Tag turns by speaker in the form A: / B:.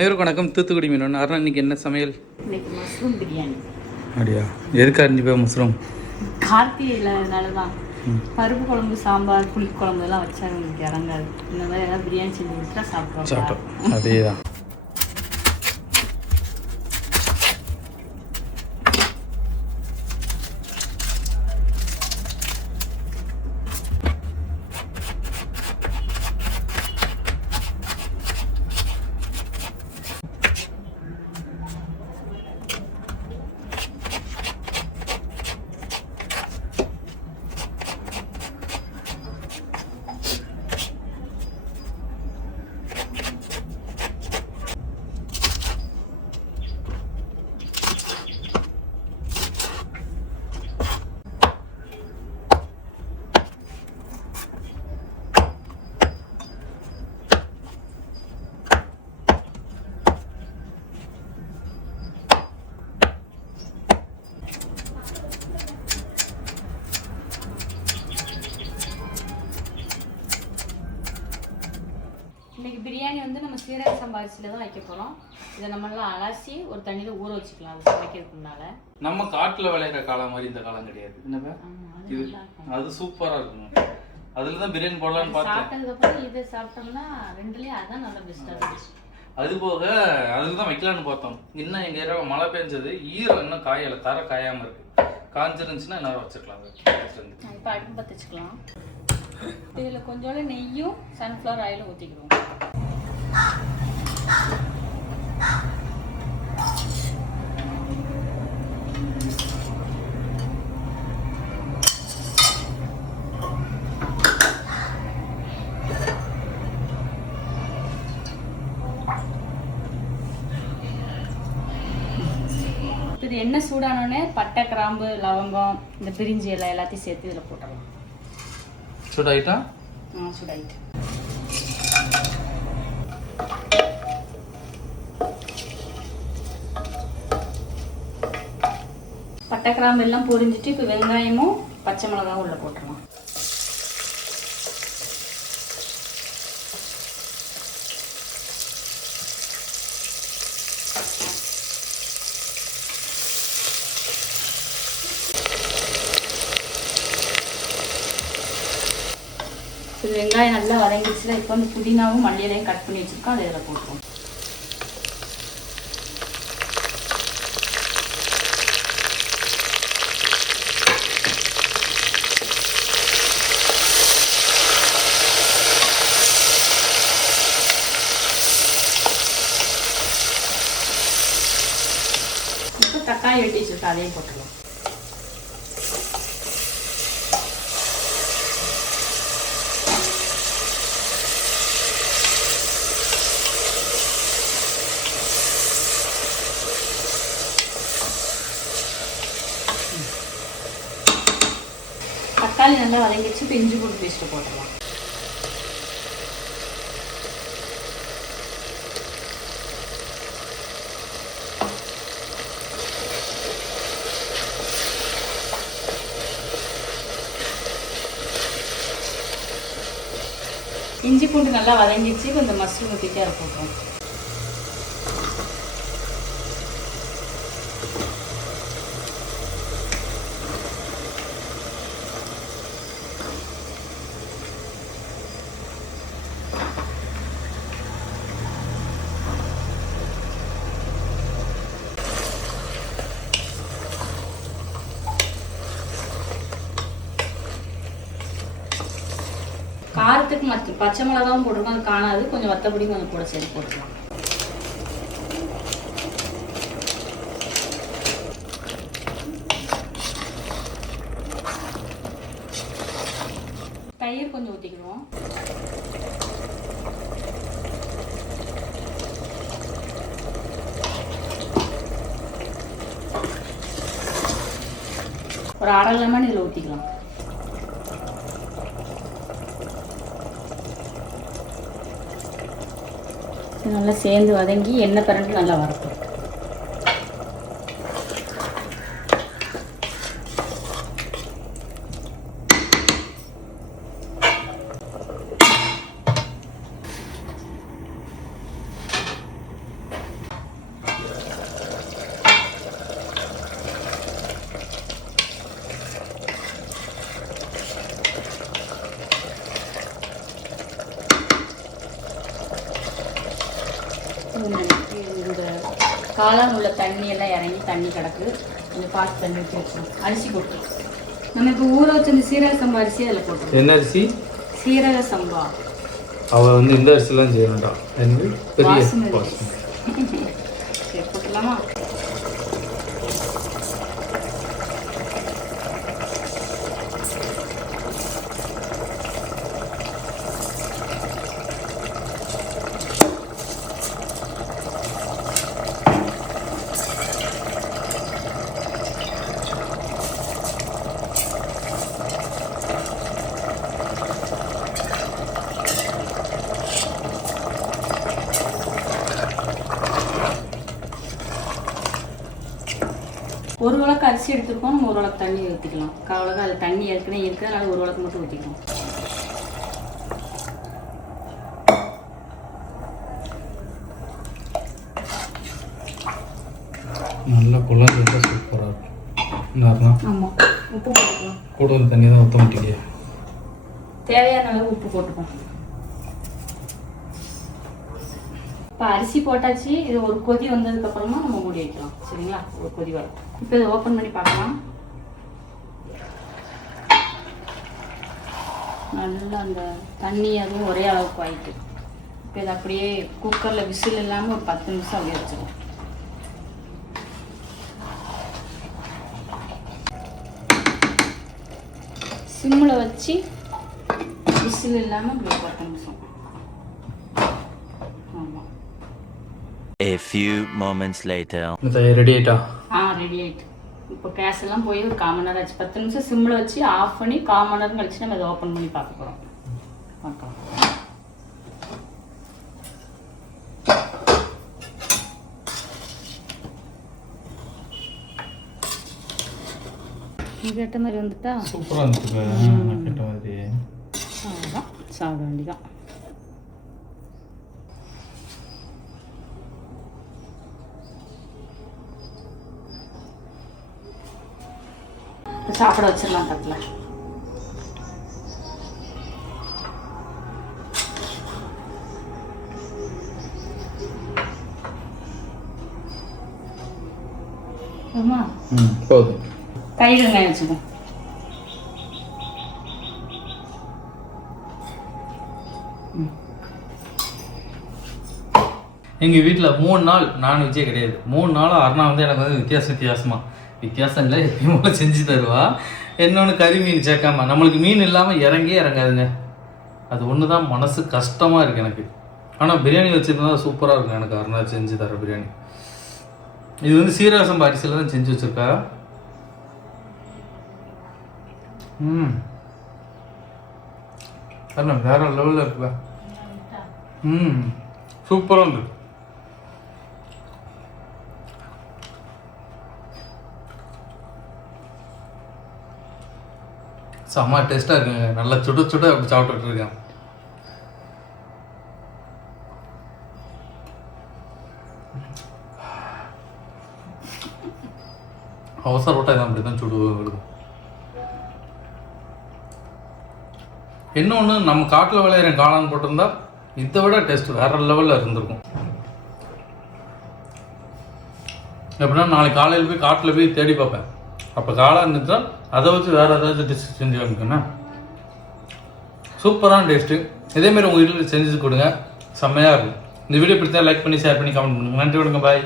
A: அனைவருக்கும் வணக்கம். தூத்துக்குடி மீன் அருணா இன்னைக்கு என்ன சமையல்?
B: இன்னைக்கு மஷ்ரூம் பிரியாணி.
A: அப்படியா? எதுக்கு அரிஞ்சு போய் மஷ்ரூம்
B: கார்த்திகைனால தான் பருப்பு குழம்பு சாம்பார் புளி குழம்பு எல்லாம் வச்சா எனக்கு இறங்காது இந்த மாதிரி ஏதாவது பிரியாணி செஞ்சு கொடுத்தா சாப்பிடுவோம்
A: சாப்பிட்டோம். அதே தான்
B: இன்னைக்கு பிரியாணி வந்து நம்ம சீரக சம்பாரிச்சில தான் வைக்க போகிறோம் இதை நம்மளாம் அலசி ஒரு தண்ணியில் ஊற வச்சுக்கலாம். அது சமைக்கிறதுக்கு முன்னால.
A: நம்ம காட்டில் விளையிற காலம் மாதிரி இந்த காலம் கிடையாது. என்னப்பா
B: அது
A: இது
B: நல்லா இருக்கும்.
A: அது சூப்பராக இருக்கும். அதில் தான் பிரியாணி போடலான்னு பார்த்தேன்.
B: சாப்பிட்டதுக்கப்புறம் இதை சாப்பிட்டோம்னா ரெண்டுலேயும் அதான் நல்லா பெஸ்ட்டாக இருந்துச்சு
A: அது போக அதுக்கு தான் வைக்கலான்னு பார்த்தோம். இன்னும் எங்கள் ஏரியாவை மழை பெஞ்சது. ஈரம் இன்னும் காயலை தர காயாமல் இருக்கு. காஞ்சிருந்துச்சுன்னா நேரம் வச்சுக்கலாம்.
B: இப்போ அடுப்பு பற்ற வச்சுக்கலாம். இதில் கொஞ்சோண்டு நெய்யும் சன்ஃப்ளவர் ஆயிலும் ஊற்றிக்கிடுவோம் இது எண்ணெய் சூடானோடனே பட்டை கிராம்பு லவங்கம் இந்த பிரிஞ்சி எல்லாம் எல்லாத்தையும் சேர்த்து இதில் போட்டுடலாம்.
A: சூடாயிட்டா
B: ஆ சூடாயிட்டு பட்டை கிராம்பு எல்லாம் பொரிஞ்சிட்டு இப்போ வெங்காயமும் பச்சை மிளகாவும் உள்ள போட்டுடலாம் இது வெங்காயம் நல்லா வதங்கிடுச்சுல இப்போ வந்து புதினாவும் மல்லியிலையும் கட் பண்ணி வச்சிருக்கோம் அதை இதில் போட்டுருவோம். இப்போ தக்காளி வெட்டி வச்சுருக்கோம் அதையும் போட்டுருவோம். தக்காளி நல்லா வதங்கிடுச்சு இப்போ இஞ்சி பூண்டு பேஸ்ட்டு போட்டுடலாம். இஞ்சி பூண்டு நல்லா வதங்கிடுச்சு இப்போ இந்த மஷ்ரூம் ஊற்றிட்டு அதை போட்டுருவோம் காரத்துக்கு மற்ற பச்சை மிளகாவும் போட்டிருக்கோம். அது காணாது. கொஞ்சம் வத்தப்படி கொஞ்சம் கூட சேர்த்து போட்டுக்கலாம். தயிர் கொஞ்சம் ஊற்றிக்கிடுவோம் ஒரு அரை லெமன் இதில் ஊற்றிக்கலாம் நல்லா சேர்ந்து வதங்கி எண்ணெய் பரண்டு நல்லா வரட்டும் இந்த காளான் உள்ள தண்ணி எல்லாம் இறங்கி தண்ணி கிடக்கு. கொஞ்சம் பார்த்து தண்ணி ஊற்றி வச்சுக்கணும் அரிசி போட்டு. நம்ம இப்போ ஊற வச்ச இந்த சீரக சம்பா அரிசி அதில் போட்டுருவோம்
A: என்ன அரிசி?
B: சீரக சம்பா.
A: அவள் வந்து இந்த அரிசிலாம் செய்யணும்டா எனக்கு பெரிய
B: பாசுமதி
A: பாசுமதி.
B: சரி போட்டுடலாமா ஒரு உலக்கு அரிசி எடுத்துருக்கோம் நம்ம ஒரு உலக்கு தண்ணி ஊற்றிக்கலாம் காவலகம் அதில் தண்ணி ஏற்கனவே இருக்குது அதனால ஒரு உலக்கு மட்டும் ஊற்றிக்கலாம்
A: நல்லா குழம்பு இருந்தால் சூப்பராக இருக்கும்.
B: ஆமாம் உப்பு போட்டுக்கலாம்.
A: கூட தண்ணி தான் ஊற்ற மாட்டேங்க.
B: தேவையான அளவு உப்பு போட்டுப்போம். இப்போ அரிசி போட்டாச்சு இது ஒரு கொதி வந்ததுக்கு அப்புறமா நம்ம மூடி வைக்கலாம். சரிங்களா? ஒரு கொதி வரும். இப்போ இதை ஓப்பன் பண்ணி பார்க்கலாம். நல்லா அந்த தண்ணி அதுவும் ஒரே அளவுக்கு ஆயிட்டு. இப்போ இதை அப்படியே குக்கரில் விசில் இல்லாமல் ஒரு பத்து நிமிஷம் அப்படியே வச்சுருவோம் சிம்மில் வச்சு விசில் இல்லாமல் இப்படி ஒரு பத்து நிமிஷம் ஆமாம்
C: A few moments later.
A: Ready ஆயிட்டா?
B: ஆ ரெடி ஆயிட்டு. இப்போ கேஸ் எல்லாம் போய் ஒரு நேரம் ஆச்சு. பத்து நிமிஷம் சிம்மில் வச்சு ஆஃப் பண்ணி நேரம் கழிச்சு நம்ம இதை ஓப்பன் பண்ணி பார்க்க போகிறோம் பார்க்கலாம். நீ கேட்ட மாதிரி வந்துட்டா?
A: சூப்பராக இருந்துச்சு கேட்ட மாதிரி.
B: அவ்வளோதான் சாப்பிட வேண்டியதான் சாப்பிட வச்சிடலாம் தட்டில்
A: போதும்.
B: தயிர் வெங்காயம் வச்சுக்கோ.
A: எங்கள் வீட்டில் மூணு நாள் நான்வெஜ்ஜே கிடையாது. மூணு நாள் அருணா வந்து எனக்கு வந்து வித்தியாச வித்தியாசமா வித்தியாசம் இல்லை எப்பயும் போல செஞ்சு தருவா. இன்னொன்று கறி மீன் சேர்க்காம நம்மளுக்கு மீன் இல்லாமல் இறங்கி இறங்காதுங்க. அது ஒன்று தான் மனசு கஷ்டமாக இருக்குது எனக்கு. ஆனால் பிரியாணி வச்சுருந்தா சூப்பராக இருக்கும். எனக்கு அருணா செஞ்சு தர பிரியாணி. இது வந்து சீரக சம்பா அரிசியில் தான் செஞ்சு வச்சுருக்கா. ம். அண்ணா வேற லெவலில் இருக்குதா ம். சூப்பராக இருக்கு செம்ம டேஸ்ட்டாக இருக்குங்க நல்லா சுட சுட அப்படி சாப்பிட்டுட்டு இருக்கேன். அவசர விட்டா இதான் அப்படி தான் சுடு விடுது என்ன நம்ம காட்டில் விளையிற காளான் போட்டிருந்தா இதை விட டேஸ்ட் வேற லெவலில் இருந்திருக்கும். எப்படின்னா நாளைக்கு காலையில் போய் காட்டில் போய் தேடி பார்ப்பேன். அப்போ காளான் இருந்துச்சா? அதை வச்சு வேறு ஏதாவது டிஷ் செஞ்சு காமிக்கணும்? சூப்பரான டேஸ்ட்டு இதேமாரி உங்கள் வீட்டில் செஞ்சு கொடுங்க. செம்மையாக இருக்கும். இந்த வீடியோ பிடிச்சா லைக் பண்ணி ஷேர் பண்ணி கமெண்ட் பண்ணுங்க. நன்றி விடுங்க பாய்